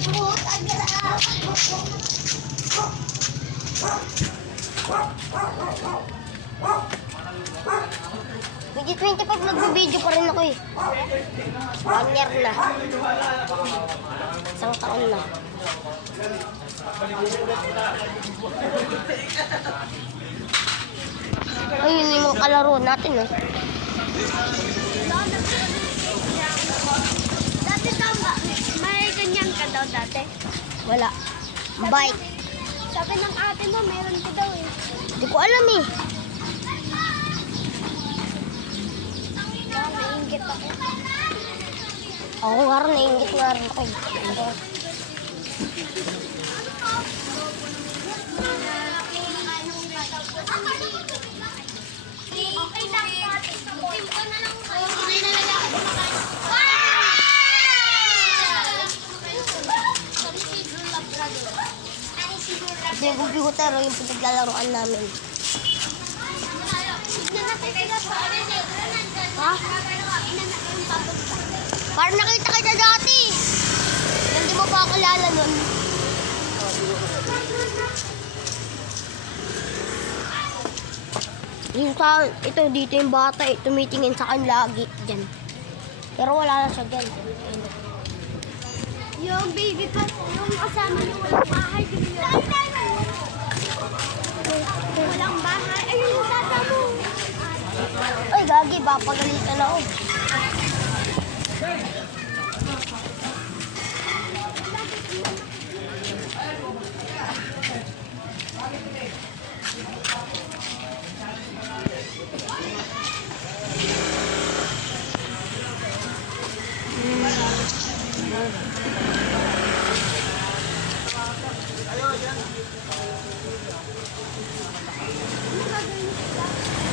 Hindi 25 nag-video pa rin ako eh. 1 year na. Isang taon na. Ayun yung mga kalaro natin eh. Dati daw ba? May ganyan ka daw dati? Wala. Bike. Sabi ng ate mo, meron ka daw eh. Hindi ko alam eh. Kaya nainggit ako. Ako nga rin, nainggit nga rin ako eh. Bigo-bigotero yung pinaglalaroan namin. Ha? Parang nakita kita dati. Hindi mo pa ako kilala nun. Yung sa, ito dito yung bata eh, tumitingin sa akin lagi dyan. Pero wala na siya dyan. Yung baby pa, yung kasama niyo walang bahay. Walang bahay. Ayun yung tata mo. Ay, gagi, papagalitan ako.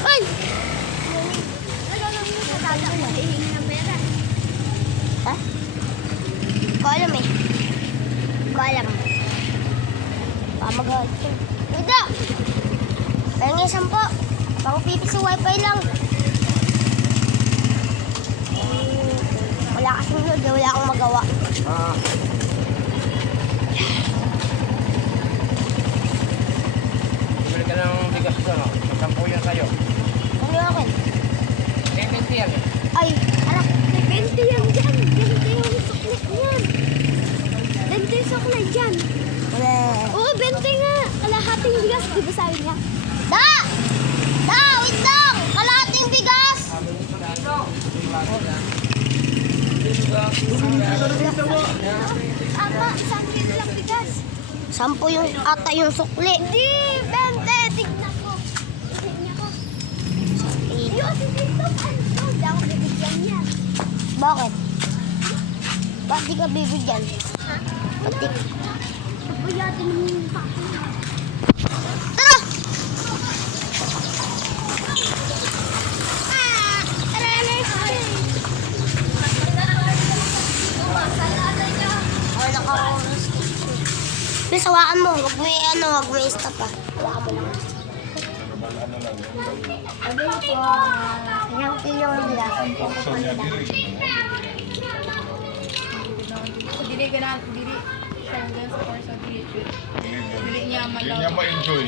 Ay! Ha? Ko alam eh. Ko alam. Pamagalit ko. Uda! Parang isang po. Pang pipi sa wifi lang. Wala kasing load. Wala akong magawa. Bumili ka ng bigas ko, no? 10 yan sa'yo. Ano yung akin? 20 yan eh. Ay, harap. 20 yan dyan. 20 yung suklit yan. 20 yung suklit dyan. Wala. Oo, 20 nga. Kalahating bigas, di ba sabi niya? Da! Da! Wait lang! Kalahating bigas! Ata, isang kilo lang bigas. 10 yung ata yung sukli. Di, 20. Tignan ko. Tignan ko. Yung si Tito, ano? Di ako bibigyan yan. Bakit? Ba't di ka bibigyan? Ha? Ba't di... Buyatin mo yung pako. Tara! Tara, let's go. Ay, nakaroon. Please, hawakan mo. Huwag mo i-stop ah. Hawakan mo lang. Sabi ko, ilang kilo nila. Dili ganaan, dili siya hanggang sa course of dili. Dili niya Hindi niya ma-enjoy.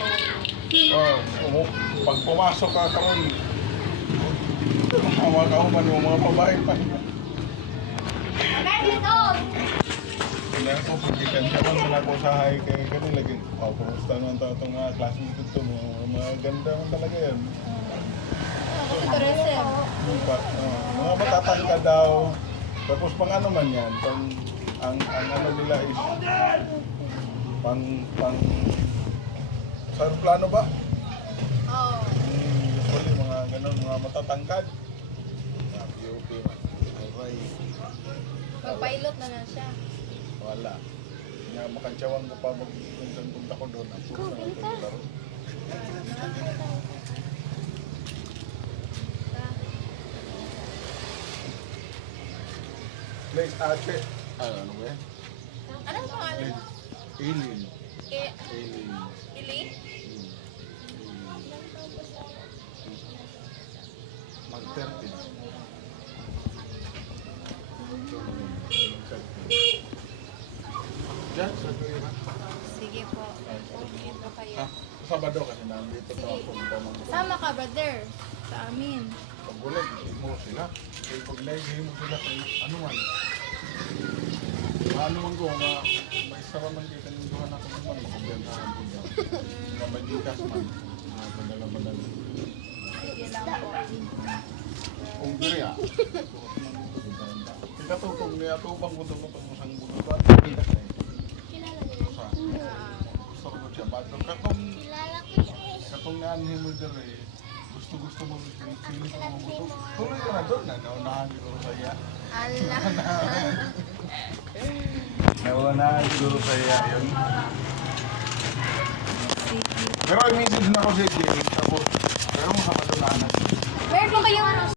Pag pumasok ka karon, mga kauman mo, mga babae pa. Kailangan ko pagkikan siya kung wala ko sa hay kay ganun lagi. Kumusta naman itong mga classmates ito, mga ganda man talaga yan. Mga matatangka daw. Tapos pang ano man yan, ang ano nila is pang sa plano ba? Oo. Usually mga ganun, mga matatangkad. POP man. Ay, Mag-pilot na lang siya. wala. Nga makantsawan ko pa punta ko doon. Ang puso na ito laro. Like ate. Ano ba yan? Anong pangalan mo? Alien. Eh, Alien. Ili? Mag-13. Diyan, sa Tuwira. Sige po. Okay po kayo. Ha? Sa Sabado kasi nandito na ako. Sama ka, brother. Sa amin. Pag ulit, mo sila. Kaya pag naigay mo sila kay ano man. Ano man ko, may sarap man kita ng duha na kung naman. Makubyentahan ko niya. Nga may likas man. Padala-padala. Sige lang po. Kung diri ah. Ikatutong niya, tubang ko itong isang buto. Kita siya. Kilala niya. Gusto ko siya. Badong katong Kilala ko siya. katong naan mo diri. Gusto mo sili ko mo buto. Tuloy ka na doon na. Naunahan siguro sa iya. Allah. Naunahan siguro sa iya yun. Pero may message na ako sa Jay. Tapos, pero makapatunanan. Meron po kayong